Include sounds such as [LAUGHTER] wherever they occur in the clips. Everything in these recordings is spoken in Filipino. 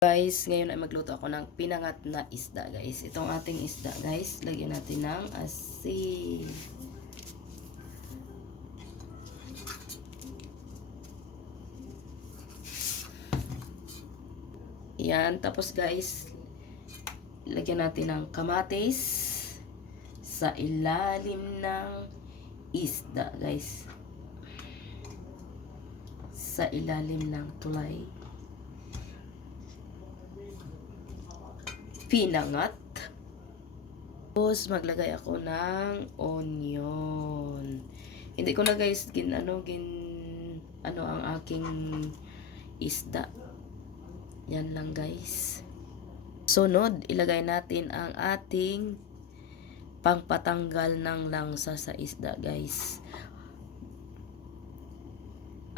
Guys, ngayon ay magluto ako ng pinangat na isda, guys. Itong ating isda, guys. Lagyan natin ng asin. Yan. Tapos, guys, lagyan natin ng kamatis sa ilalim ng isda, guys. Sa ilalim ng tulay. Pinangat. Tapos, maglagay ako ng onion. Hindi ko na guys, gin, ano, gin, ano ang aking isda. Yan lang guys. Sunod, ilagay natin ang ating pangpatanggal ng langsa sa isda guys.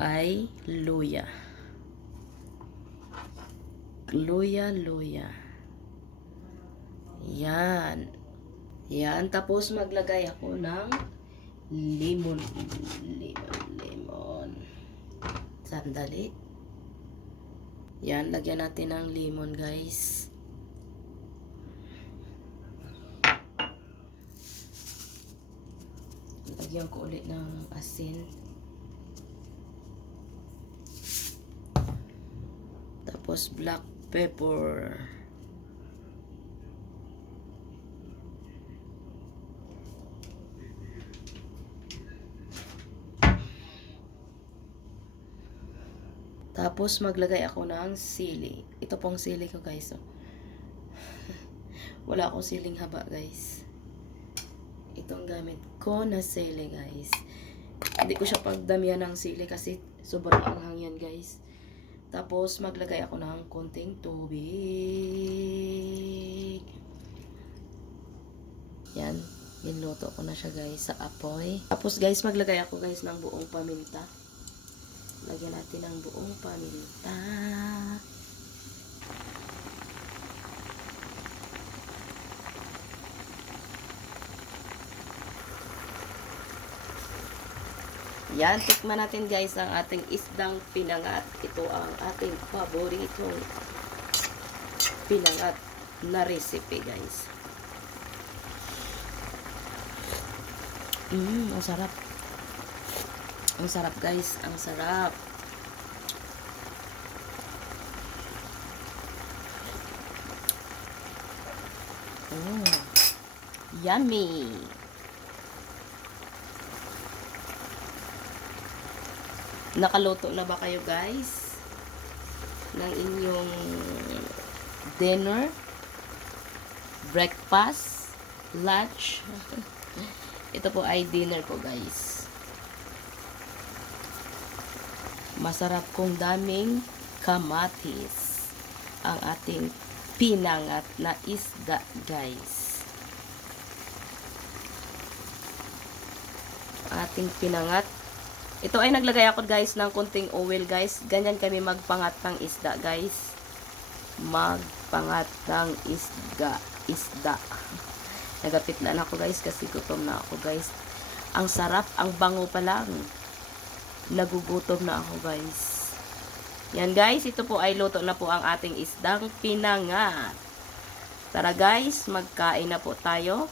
Ay luya. Luya, luya. Yan. Yan. Tapos maglagay ako ng lemon. Lemon, lemon. Sandali. Yan. Lagyan natin ng lemon, guys. Lagyan ko ulit ng asin. Tapos black pepper. Tapos maglagay ako ng sili. Ito pong sili ko guys. Oh. Wala akong siling haba guys. Itong gamit ko na sili guys. Hindi ko siya pagdamihan ng sili kasi sobrang anghang yan guys. Tapos maglagay ako ng konting tubig. Yan. Niluto ko na siya guys sa apoy. Tapos guys maglagay ako guys ng buong paminta. Lagyan natin ng buong paminta. Yan, tikman natin guys ang ating isdang pinangat. Ito ang ating paboritong pinangat na recipe guys. Mmm, ang sarap. Ang sarap guys, ang sarap. Mm. Yummy. Nakaluto na ba kayo guys? Ng inyong dinner, breakfast, lunch. [LAUGHS] Ito po ay dinner ko guys. Masarap kong daming kamatis ang ating pinangat na isda, guys. Ating pinangat. Ito ay naglagay ako, guys, ng konting oil, guys. Ganyan kami magpangat ng isda, guys. Magpangat ng isda. Isda. [LAUGHS] Nagapitlan ako, guys, kasi gutom na ako, guys. Ang sarap, ang bango pa lang nagugutom na ako guys. Yan guys, ito po ay luto na po ang ating isdang pinangat. Tara guys, magkain na po tayo.